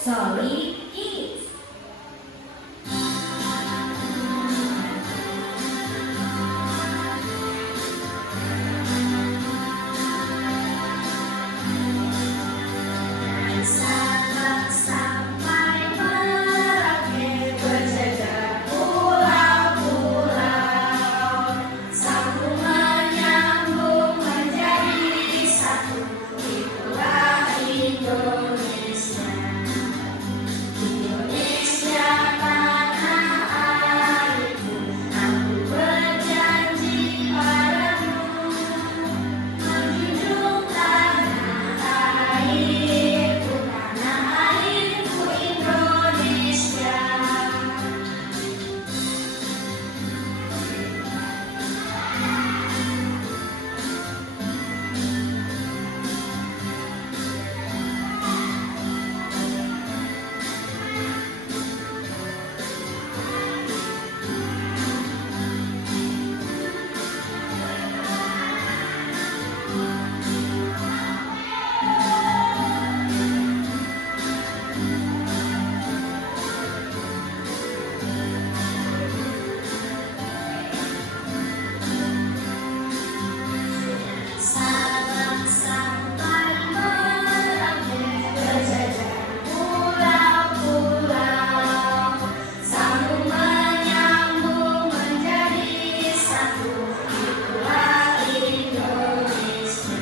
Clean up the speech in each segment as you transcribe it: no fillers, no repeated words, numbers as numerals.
Solid Kids. Sabang sampai Merauke berjajar pulau-pulau, sambung menyambung menjadi satu, itulah Indonesia. Indonesia tanah airku, aku berjanji padamu, menjunjung tanah airku, Indonesia. Sabang sampai Merauke berjajar pulau-pulau, sambung menyambung menjadi satu, itulah Indonesia.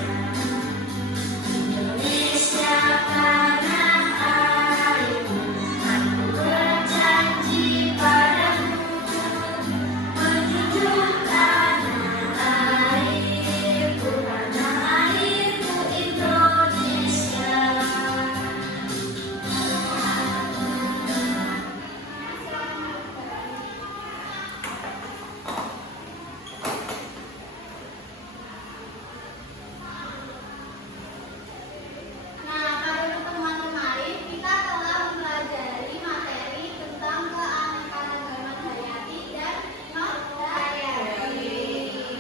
Indonesia tanah airku, aku berjanji padamu, menjunjung tanah airku, Indonesia. Nah, pada pertemuan kemarin kita telah mempelajari materi tentang keanekaragaman hayati dan non-hayati.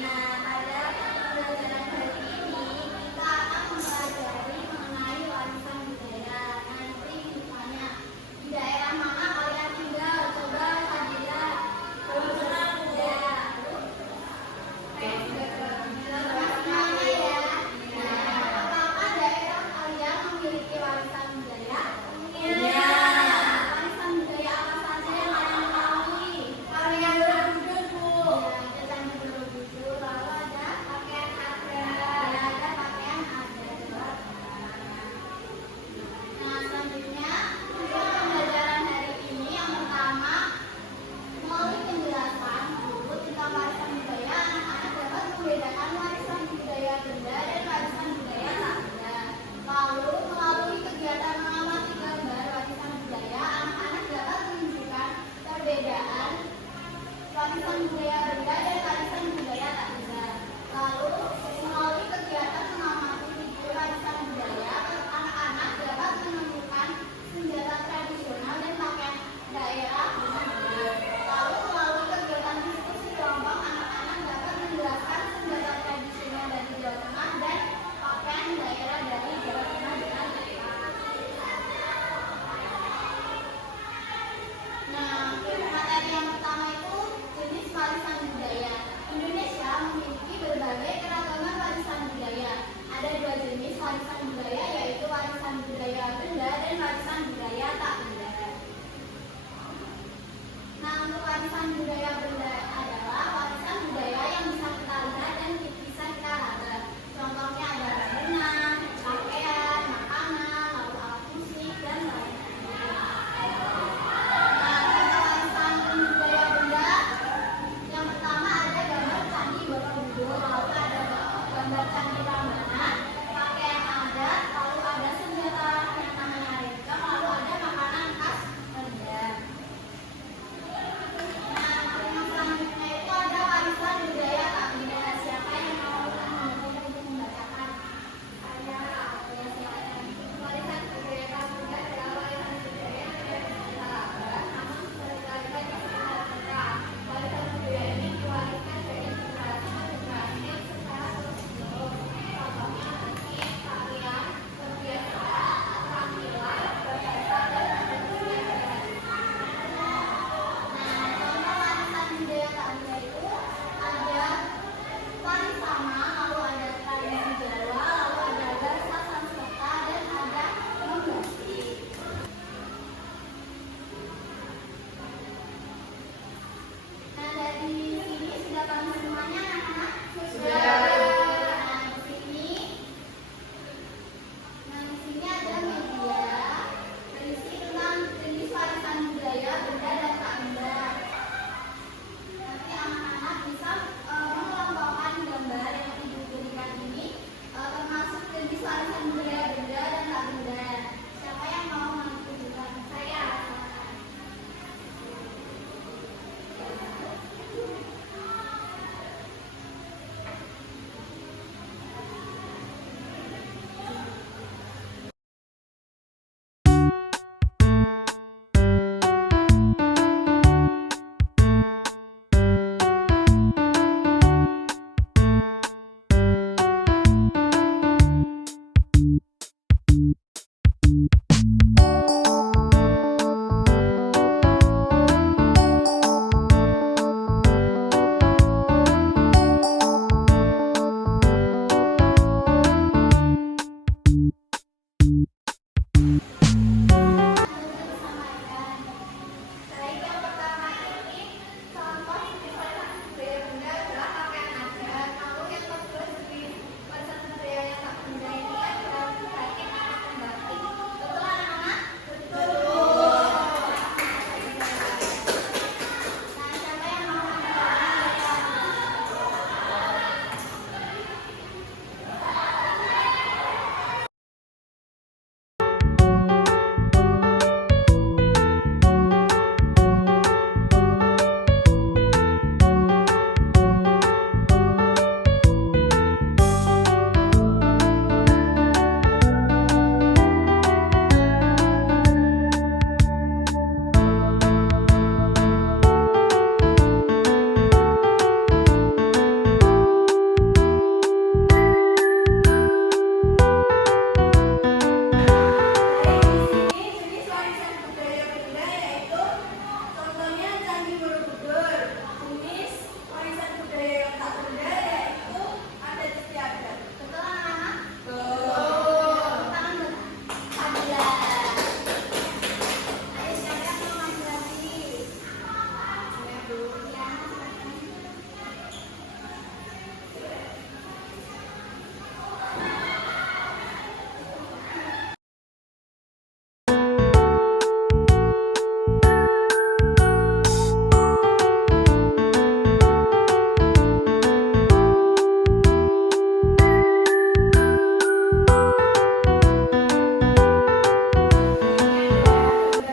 Nah, pada pembelajaran hari ini kita akan mempelajari mengenai warisan budaya. Nanti misalnya di daerah mana kalian tinggal, coba saja. Semuanya ya. Apakah daerah kalian memiliki warisan budaya? Iya. Warisan budaya apa saja yang kalian ketahui? Pakaian Borobudur, Bu. Ada Candi Borobudur, lalu ada pakaian adat. Ada pakaian adat. Nah, selanjutnya untuk pembelajaran hari ini yang pertama, melalui penjelasan guru tentang warisan budaya, anak-anak dapat membedakan warisan budaya benda dan warisan budaya tak benda. Lalu, melalui kegiatan mengamati gambar warisan budaya, anak-anak dapat menunjukkan perbedaan warisan budaya benda dan warisan budaya tak benda. Lalu, melalui kegiatan mengamati figur warisan budaya, anak-anak dapat menemukan senjata tradisional dan pakaian daerah. Lalu, melalui kegiatan diskusi kelompok, anak-anak dapat menjelaskan senjata tradisional dari Jawa Tengah dan pakaian daerah dari Jawa Tengah dengan tepat. Nah, materi yang pertama itu jenis warisan sudah paham semuanya anak-anak? Sudah. Nah, di sini ada media berisi tentang jenis warisan budaya, benda dan tak benda. Nanti anak-anak bisa mengelompokkan gambar yang diberikan ini termasuk jenis warisan budaya, benda dan tak benda. Siapa yang mau menunjukkan? Saya. Baik, yang pertama ini contoh jenis warisan budaya benda adalah pakaian adat. Lalu yang kedua jenis warisan budaya yang tak benda ini adalah batik atau batik. Betul anak-anak? Betul. Nah, siapa yang mau menunjukkan? Baik, di sini jenis warisan budaya benda yaitu contohnya Candi Borobudur. Jenis warisan budaya yang tak benda yaitu adat istiadat. Betul anak-anak? Betul. Tangan ada. Ayo siapa yang mau maju lagi? Saya dulu ya.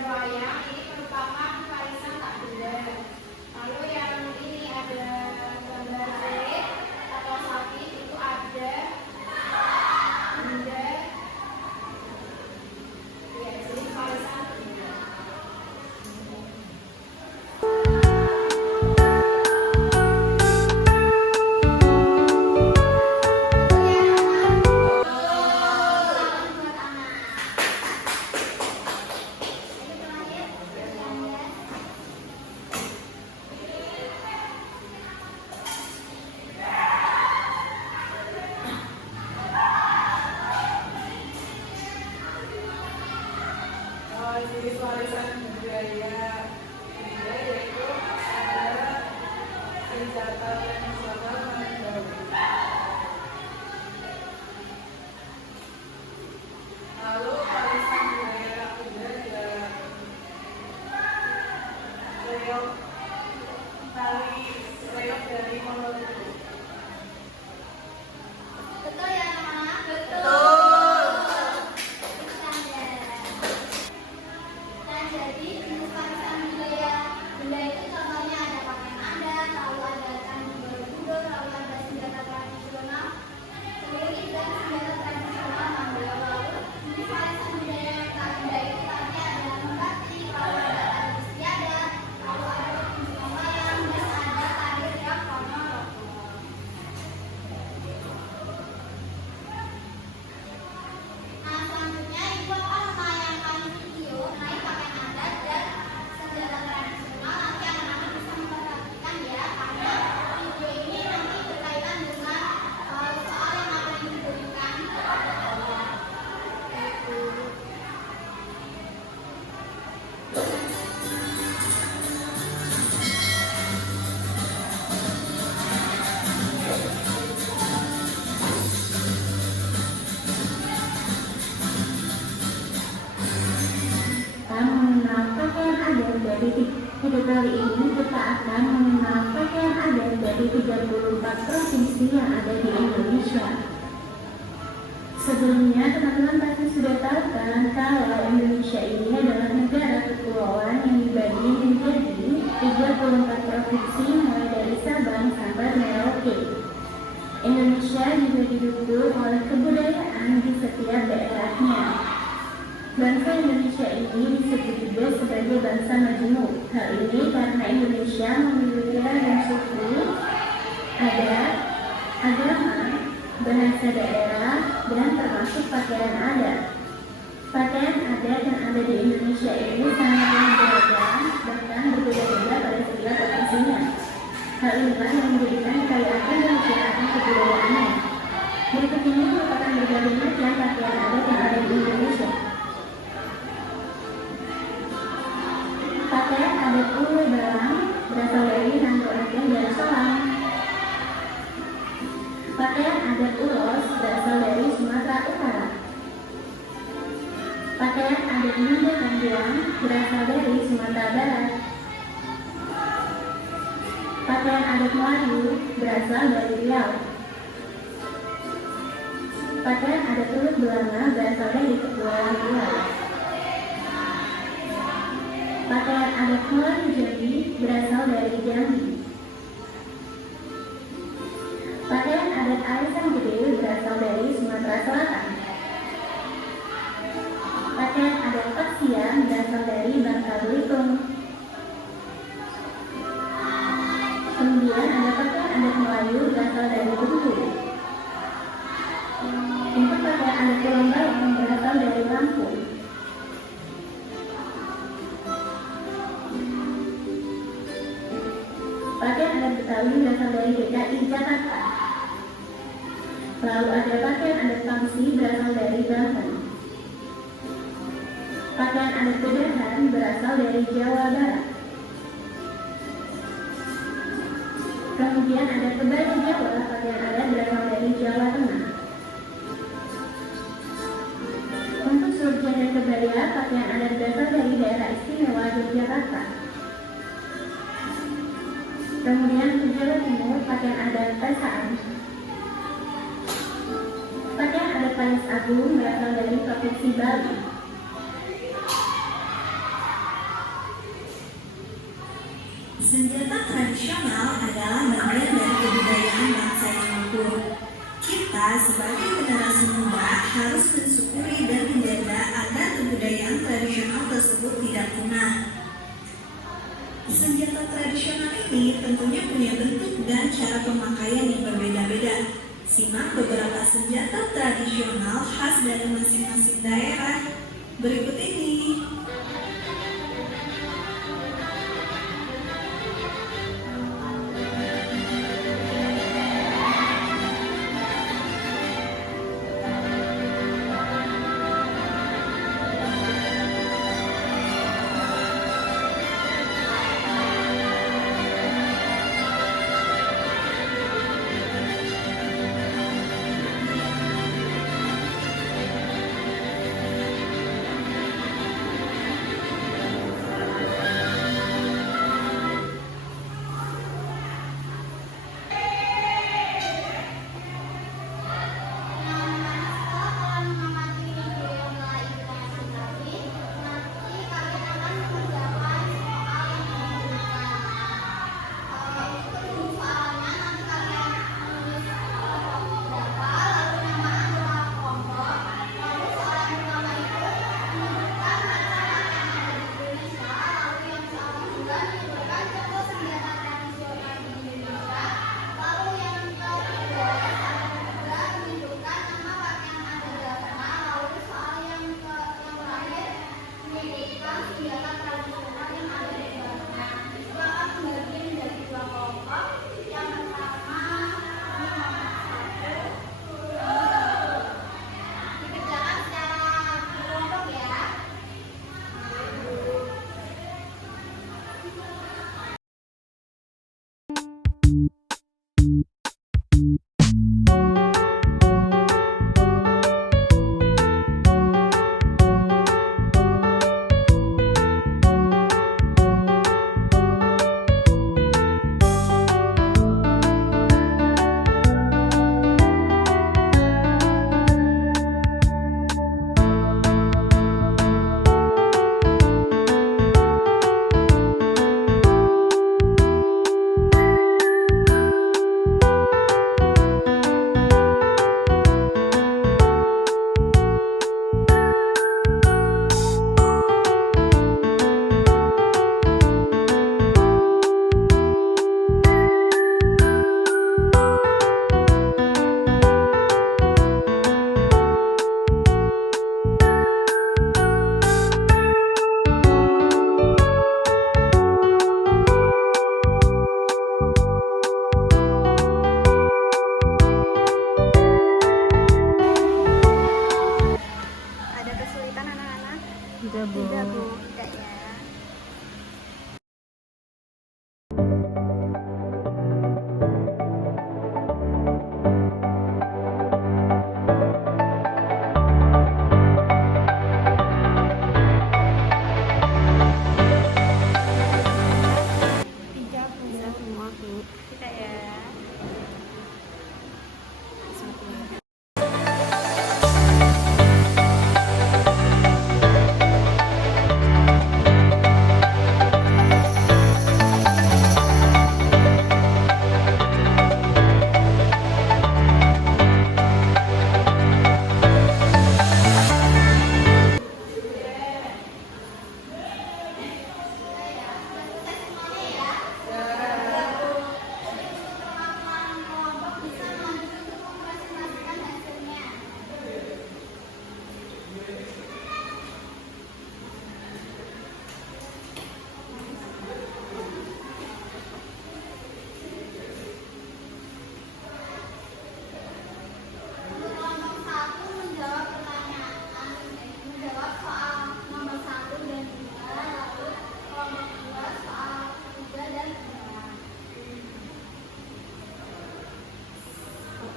Wayang ini merupakan warisan tak benda. Lalu yang ini ada gambar kulit atau sapi itu ada benda. Ya, jenis warisan benda. Jenis warisan budaya benda yaitu ada senjata tradisional Mandailing. Lalu warisan budaya tak benda ada reog tali reog dari Maluku. Betul ya anak-anak? Betul. Nah, jadi jenis warisan budaya benda itu contohnya ada pakaian adat, lalu ada candi Borobudur, lalu ada senjata tradisional, kemudian juga senjata tradisional Mandailing. Lalu jenis warisan budaya yang tak benda itu tadi ada membatik, lalu ada tari istiadat, lalu ada pertunjukan wayang, dan ada tari riak Ponorogo. kali ini kita akan mengenal pakaian adat dari 34 provinsi yang ada di Indonesia. Sebelumnya, teman-teman pasti sudah tahu kan kalau Indonesia ini adalah negara kepulauan yang dibagi menjadi 34 provinsi mulai dari Sabang sampai Merauke. Indonesia juga didukung oleh kebudayaan di setiap daerahnya. Bangsa Indonesia ini disebut juga sebagai bangsa majemuk. Hal ini karena Indonesia memiliki ragam suku, adat, agama, bahasa daerah, dan termasuk pakaian adat. Pakaian adat yang ada di Indonesia ini sangat beragam, bahkan berbeda-beda pada setiap provinsinya. Hal inilah yang menjadikan kekayaan dan keunikan kebudayaannya. Berikut ini merupakan berbagai macam pakaian adat yang ada di Indonesia. Pakaian adat Ulu Balang berasal dari Nangro Aceh Darussalam. Pakaian adat Ulos berasal dari Sumatera Utara. Pakaian adat Munda Kandiang berasal dari Sumatera Barat. Pakaian adat Melayu berasal dari Riau. Pakaian adat Teluk Belanga berasal dari Kepulauan Riau. Pakaian adat Melayu Jambi berasal dari Jambi. Pakaian adat Arisan Gede berasal dari Sumatera Selatan. Pakaian adat Paksian berasal dari Bangka Belitung. Kemudian ada pakaian adat Melayu berasal dari Bengkulu. Untuk pakaian adat Pulau Balang berasal dari Lampung. Pakaian adat Betawi berasal dari DKI Jakarta. Lalu ada pakaian adat Pangsi berasal dari Banten. Pakaian adat Bedahan berasal dari Jawa Barat. Kemudian ada kebaya Jawa, pakaian adat berasal dari Jawa Tengah. Untuk surja dan kebaya, pakaian adat berasal dari daerah istimewa Yogyakarta. Kemudian ke Jawa Timur, pakaian adat Pesaan. Pakaian adat Palis Agung berasal dari Provinsi Bali. Senjata tradisional adalah bagian dari kebudayaan bangsa yang utuh. Kita sebagai generasi muda harus mensyukuri dan menjaga agar kebudayaan tradisional tersebut tidak punah. Senjata tradisional ini tentunya punya bentuk dan cara pemakaian yang berbeda-beda. Simak beberapa senjata tradisional khas dari masing-masing daerah berikut ini.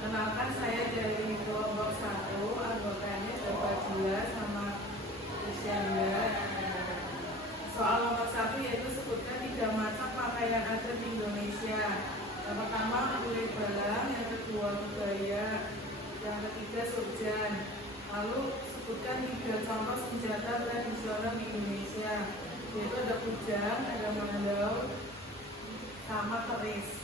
Perkenalkan, saya dari kelompok 1, anggotanya Bapak Jula sama Isyanda. Soal nomor 1 yaitu sebutkan 3 macam pakaian adat di Indonesia. Yang pertama kulit balang, yang kedua kebaya, yang ketiga surjan. Lalu sebutkan 3 contoh senjata tradisional di Indonesia, yaitu ada kujang, ada mandau, sama keris.